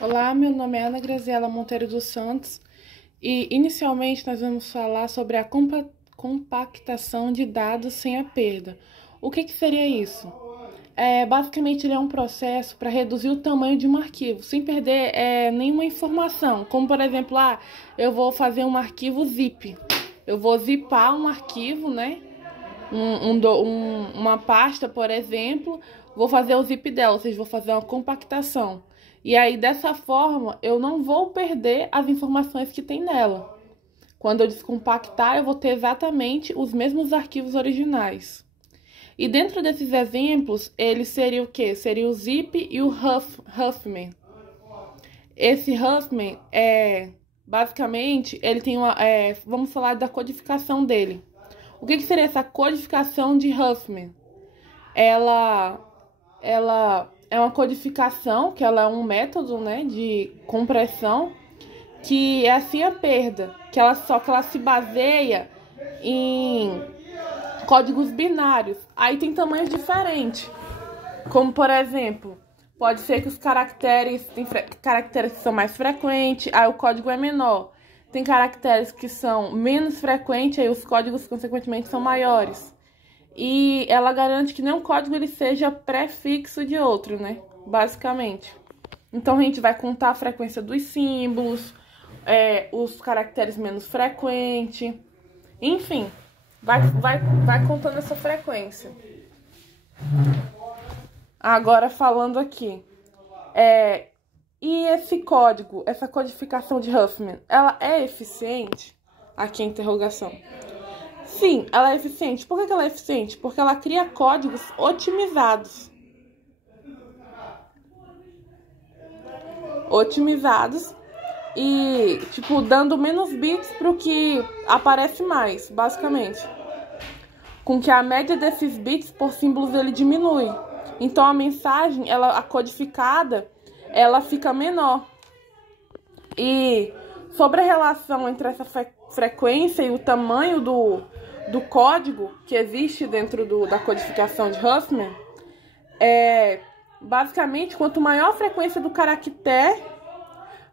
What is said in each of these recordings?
Olá, meu nome é Ana Graziela Monteiro dos Santos e inicialmente nós vamos falar sobre a compactação de dados sem a perda. O que seria isso? Basicamente, ele é um processo para reduzir o tamanho de um arquivo, sem perder nenhuma informação. Como, por exemplo, eu vou fazer um arquivo zip. Eu vou zipar um arquivo, né? Uma pasta, por exemplo, vou fazer o zip dela, ou seja, vou fazer uma compactação. E aí, dessa forma, eu não vou perder as informações que tem nela. Quando eu descompactar, eu vou ter exatamente os mesmos arquivos originais. E dentro desses exemplos, ele seria o quê? Seria o zip e o Huffman. Esse Huffman, basicamente, ele tem vamos falar da codificação dele. O que seria essa codificação de Huffman? Ela é uma codificação, que ela é um método, né, de compressão, que é assim a perda, só que ela se baseia em códigos binários. Aí tem tamanhos diferentes, como por exemplo, pode ser que os caracteres, tem caracteres que são mais frequentes, aí o código é menor. Tem caracteres que são menos frequentes, aí os códigos consequentemente são maiores. E ela garante que nenhum código ele seja prefixo de outro, né? Basicamente. Então a gente vai contar a frequência dos símbolos, os caracteres menos frequentes, enfim, vai contando essa frequência. Agora falando aqui, e esse código, essa codificação de Huffman, ela é eficiente? Aqui a interrogação. Sim, ela é eficiente. Por que ela é eficiente? Porque ela cria códigos otimizados. E, tipo, dando menos bits para o que aparece mais, basicamente. Com que a média desses bits por símbolos ele diminui. Então a mensagem, a codificada, ela fica menor. E sobre a relação entre essa frequência e o tamanho do código que existe dentro da codificação de Huffman, basicamente, quanto maior a frequência do caractere,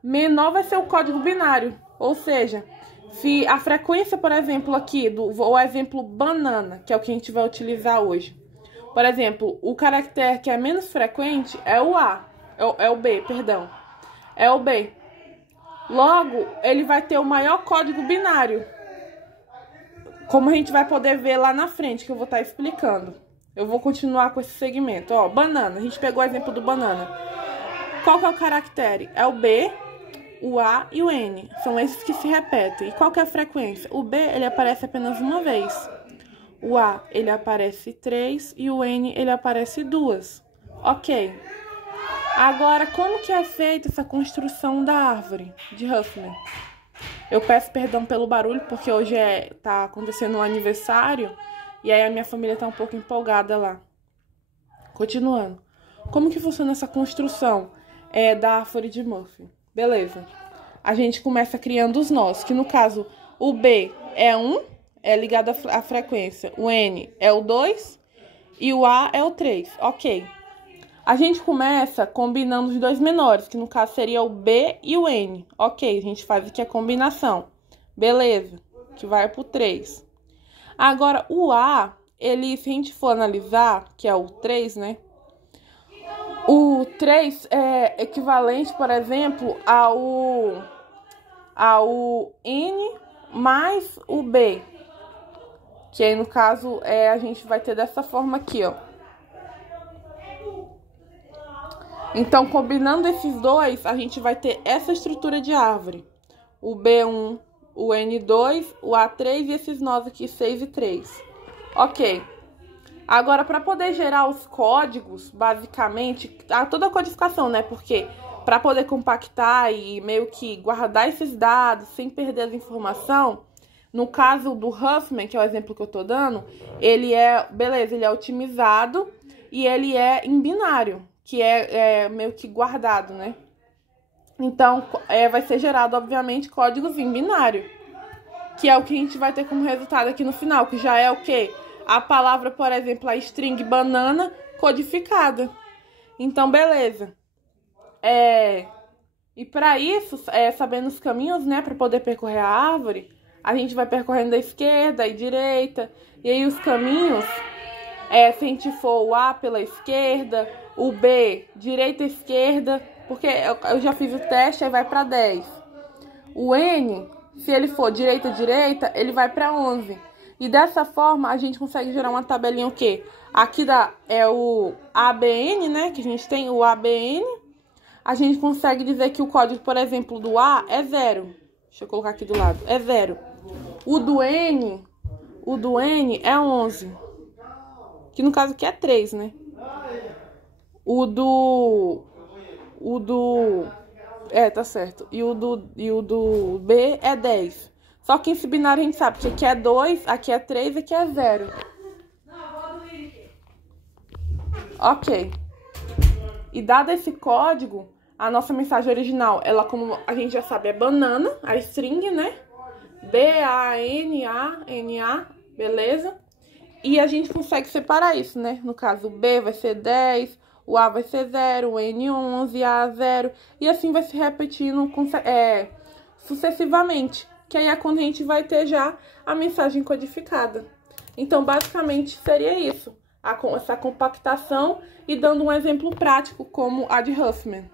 menor vai ser o código binário. Ou seja, se a frequência, por exemplo, aqui, o exemplo banana, que é o que a gente vai utilizar hoje. Por exemplo, o caractere que é menos frequente é o A, é o B, perdão. É o B. Logo, ele vai ter o maior código binário. Como a gente vai poder ver lá na frente, que eu vou estar explicando. Eu vou continuar com esse segmento. Ó, banana. A gente pegou o exemplo do banana. Qual que é o caractere? É o B, o A e o N. São esses que se repetem. E qual que é a frequência? O B, ele aparece apenas uma vez. O A, ele aparece 3 e o N, ele aparece 2. Ok. Agora, como que é feita essa construção da árvore de Huffman? Eu peço perdão pelo barulho, porque hoje tá acontecendo um aniversário e aí a minha família tá um pouco empolgada lá. Continuando. Como que funciona essa construção da árvore de Murphy? Beleza. A gente começa criando os nós, que no caso o B é 1, é ligado à frequência. O N é o 2 e o A é o 3. Ok. A gente começa combinando os dois menores, que no caso seria o B e o N. Ok, a gente faz aqui a combinação. Beleza, que vai pro 3. Agora, o A, se a gente for analisar, que é o 3, né? O 3 é equivalente, por exemplo, ao N mais o B. Que aí, no caso, a gente vai ter dessa forma aqui, ó. Então, combinando esses dois, a gente vai ter essa estrutura de árvore. O B1, o N2, o A3 e esses nós aqui, 6 e 3. Ok. Agora, para poder gerar os códigos, basicamente, toda a codificação, né? Porque para poder compactar e meio que guardar esses dados sem perder as informações, no caso do Huffman, que é o exemplo que eu tô dando, ele é otimizado e ele é em binário, que é meio que guardado, né? Então, vai ser gerado, obviamente, códigos em binário, que é o que a gente vai ter como resultado aqui no final, que já é o quê? A palavra, por exemplo, a string banana codificada. Então, beleza. E para isso, sabendo os caminhos, né, para poder percorrer a árvore, a gente vai percorrendo da esquerda e direita. E aí os caminhos, se a gente for o A pela esquerda, o B direita e esquerda, porque eu já fiz o teste, aí vai para 10. O N, se ele for direita, ele vai para 11. E dessa forma, a gente consegue gerar uma tabelinha o quê? Aqui é o ABN, né? Que a gente tem o ABN. A gente consegue dizer que o código, por exemplo, do A é 0. Deixa eu colocar aqui do lado. É 0. O do N é 11. Que no caso aqui é 3, né? Tá certo. E o do B é 10. Só que esse binário a gente sabe que aqui é 2, aqui é 3, aqui é 0. Ok. E dado esse código, a nossa mensagem original, ela, como a gente já sabe, é banana, a string, né? B-A-N-A-N-A, beleza? E a gente consegue separar isso, né? No caso, o B vai ser 10, o A vai ser 0, o N 11, A 0. E assim vai se repetindo sucessivamente. Que aí é quando a gente vai ter já a mensagem codificada. Então, basicamente, seria isso. Essa compactação e dando um exemplo prático como a de Huffman.